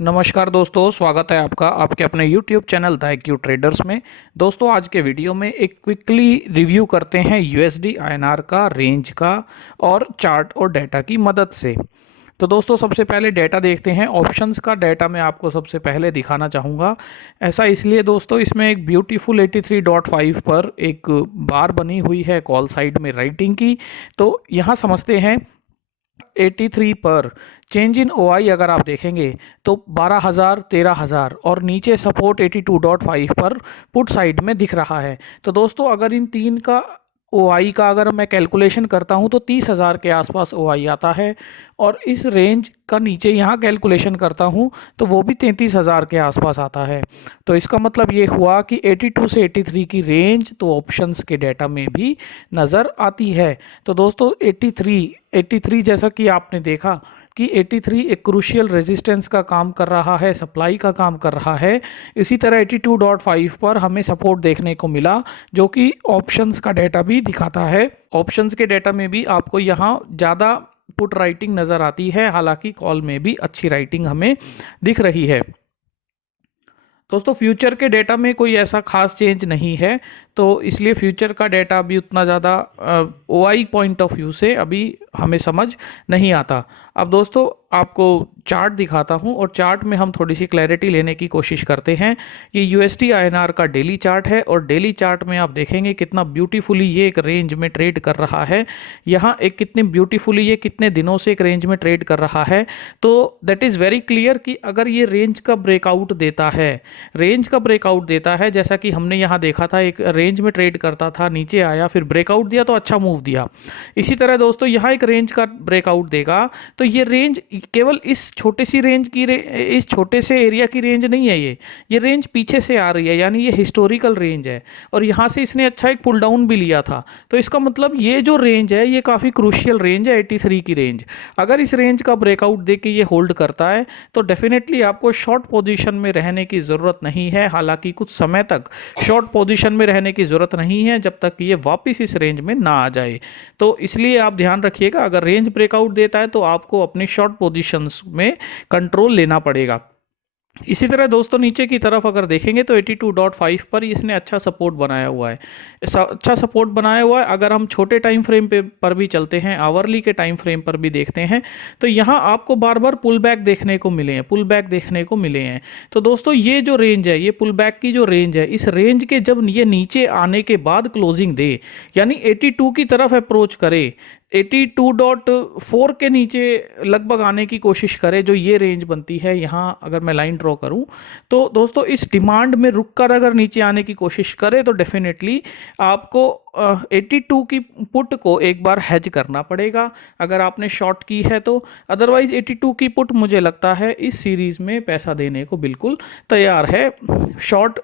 नमस्कार दोस्तों, स्वागत है आपका आपके अपने YouTube channel the IQ traders में। दोस्तों आज के वीडियो में एक क्विकली रिव्यू करते हैं USD INR का रेंज का और चार्ट और डेटा की मदद से। तो दोस्तों सबसे पहले डेटा देखते हैं। ऑप्शंस का डेटा मैं आपको सबसे पहले दिखाना चाहूँगा। ऐसा इसलिए दोस्तों, इसमें एक ब्यूटीफुल 83.5 पर एक बार बनी हुई है कॉल साइड में राइटिंग की। तो यहाँ समझते हैं 83 पर चेंज इन OI अगर आप देखेंगे तो 12,000 13,000 और नीचे सपोर्ट 82.5 पर पुट साइड में दिख रहा है। तो दोस्तों अगर इन तीन का OI का अगर मैं कैलकुलेशन करता हूं तो 30,000 के आसपास OI आता है और इस रेंज का नीचे यहाँ कैलकुलेशन करता हूं तो वो भी 33,000 के आसपास आता है। तो इसका मतलब ये हुआ कि 82 से 83 की रेंज तो ऑप्शंस के डेटा में भी नज़र आती है। तो दोस्तों 83 जैसा कि आपने देखा कि 83 एक क्रूशियल रेजिस्टेंस का काम कर रहा है, सप्लाई का काम कर रहा है। इसी तरह 82.5 पर हमें सपोर्ट देखने को मिला जो कि ऑप्शंस का डेटा भी दिखाता है। ऑप्शंस के डेटा में भी आपको यहाँ ज़्यादा पुट राइटिंग नज़र आती है, हालांकि कॉल में भी अच्छी राइटिंग हमें दिख रही है। दोस्तों फ्यूचर के डेटा में कोई ऐसा खास चेंज नहीं है, तो इसलिए फ्यूचर का डेटा अभी उतना ज़्यादा OI पॉइंट ऑफ व्यू से अभी हमें समझ नहीं आता। अब दोस्तों आपको चार्ट दिखाता हूं और चार्ट में हम थोड़ी सी क्लैरिटी लेने की कोशिश करते हैं। ये USD INR का डेली चार्ट है और डेली चार्ट में आप देखेंगे कितना ब्यूटीफुली ये एक रेंज में ट्रेड कर रहा है। यहाँ एक कितनी ब्यूटीफुली ये कितने दिनों से एक रेंज में ट्रेड कर रहा है। तो दैट इज़ वेरी क्लियर कि अगर ये रेंज का ब्रेकआउट देता है, जैसा कि हमने यहाँ देखा था, एक रेंज में ट्रेड करता था, नीचे आया, फिर ब्रेकआउट दिया तो अच्छा मूव दिया। इसी तरह दोस्तों यहाँ एक रेंज का ब्रेकआउट देगा तो ये रेंज केवल इस छोटे सी रेंज की इस छोटे से एरिया की रेंज नहीं है, ये रेंज पीछे से आ रही है, यानी ये हिस्टोरिकल रेंज है और यहाँ से इसने अच्छा एक पुल डाउन भी लिया था। तो इसका मतलब ये जो रेंज है ये काफ़ी क्रूशियल रेंज है, 83 की रेंज। अगर इस रेंज का ब्रेकआउट दे के ये होल्ड करता है तो डेफिनेटली आपको शॉर्ट पोजीशन में रहने की ज़रूरत नहीं है। हालांकि कुछ समय तक शॉर्ट पोजीशन में रहने की ज़रूरत नहीं है जब तक ये वापस इस रेंज में ना आ जाए। तो इसलिए आप ध्यान रखिएगा, अगर रेंज ब्रेकआउट देता है तो आपको अपनी शॉर्ट पोजीशंस में कंट्रोल लेना पड़ेगा। इसी तरह दोस्तों नीचे की तरफ अगर देखेंगे तो 82.5 पर इसने अच्छा सपोर्ट बनाया हुआ है, अच्छा सपोर्ट बनाया हुआ है। अगर हम छोटे टाइम फ्रेम पर भी चलते हैं, आवरली के टाइम फ्रेम पर भी देखते हैं तो यहाँ आपको बार बार पुल बैक देखने को मिले हैं। तो दोस्तों ये जो रेंज है, ये पुल बैक की जो रेंज है, इस रेंज के जब ये नीचे आने के बाद क्लोजिंग दे, यानी 82 की तरफ अप्रोच करे, 82.4 के नीचे लगभग आने की कोशिश करे, जो ये रेंज बनती है, यहाँ अगर मैं लाइन ड्रॉ करूँ तो दोस्तों इस डिमांड में रुककर अगर नीचे आने की कोशिश करे तो डेफिनेटली आपको 82 की पुट को एक बार हेज करना पड़ेगा अगर आपने शॉर्ट की है तो। अदरवाइज 82 की पुट मुझे लगता है इस सीरीज़ में पैसा देने को बिल्कुल तैयार है, शॉर्ट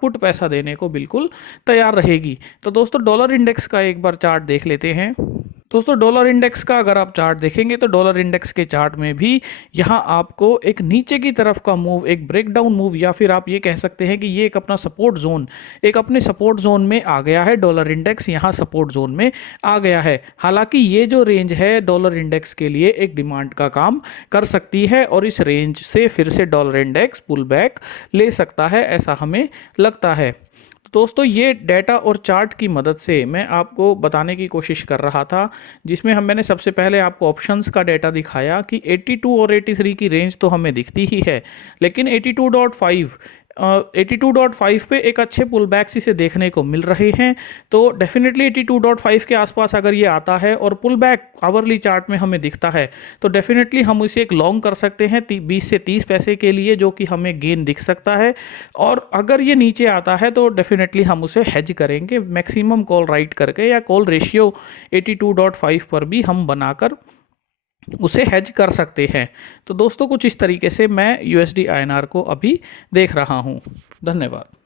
पुट पैसा देने को बिल्कुल तैयार रहेगी। तो दोस्तों डॉलर इंडेक्स का एक बार चार्ट देख लेते हैं। दोस्तों डॉलर इंडेक्स का अगर आप चार्ट देखेंगे तो डॉलर इंडेक्स के चार्ट में भी यहाँ आपको एक नीचे की तरफ का मूव, एक ब्रेकडाउन मूव, या फिर आप ये कह सकते हैं कि ये एक अपना सपोर्ट जोन, एक अपने सपोर्ट जोन में आ गया है। डॉलर इंडेक्स यहाँ सपोर्ट जोन में आ गया है। हालांकि ये जो रेंज है डॉलर इंडेक्स के लिए एक डिमांड का काम कर सकती है और इस रेंज से फिर से डॉलर इंडेक्स पुल बैक ले सकता है, ऐसा हमें लगता है। दोस्तों ये डेटा और चार्ट की मदद से मैं आपको बताने की कोशिश कर रहा था, जिसमें मैंने सबसे पहले आपको ऑप्शंस का डेटा दिखाया कि 82 और 83 की रेंज तो हमें दिखती ही है, लेकिन 82.5 पे एक अच्छे पुल बैक्स इसे देखने को मिल रहे हैं। तो डेफिनेटली 82.5 के आसपास अगर ये आता है और पुल बैक आवरली चार्ट में हमें दिखता है तो डेफिनेटली हम इसे एक लॉन्ग कर सकते हैं 20 से 30 पैसे के लिए, जो कि हमें गेन दिख सकता है। और अगर ये नीचे आता है तो डेफिनेटली हम उसे हेज करेंगे मैक्सिमम कॉल राइट करके, या कॉल रेशियो 82.5 पर भी हम बनाकर उसे हेज कर सकते हैं। तो दोस्तों कुछ इस तरीके से मैं USD INR को अभी देख रहा हूं। धन्यवाद।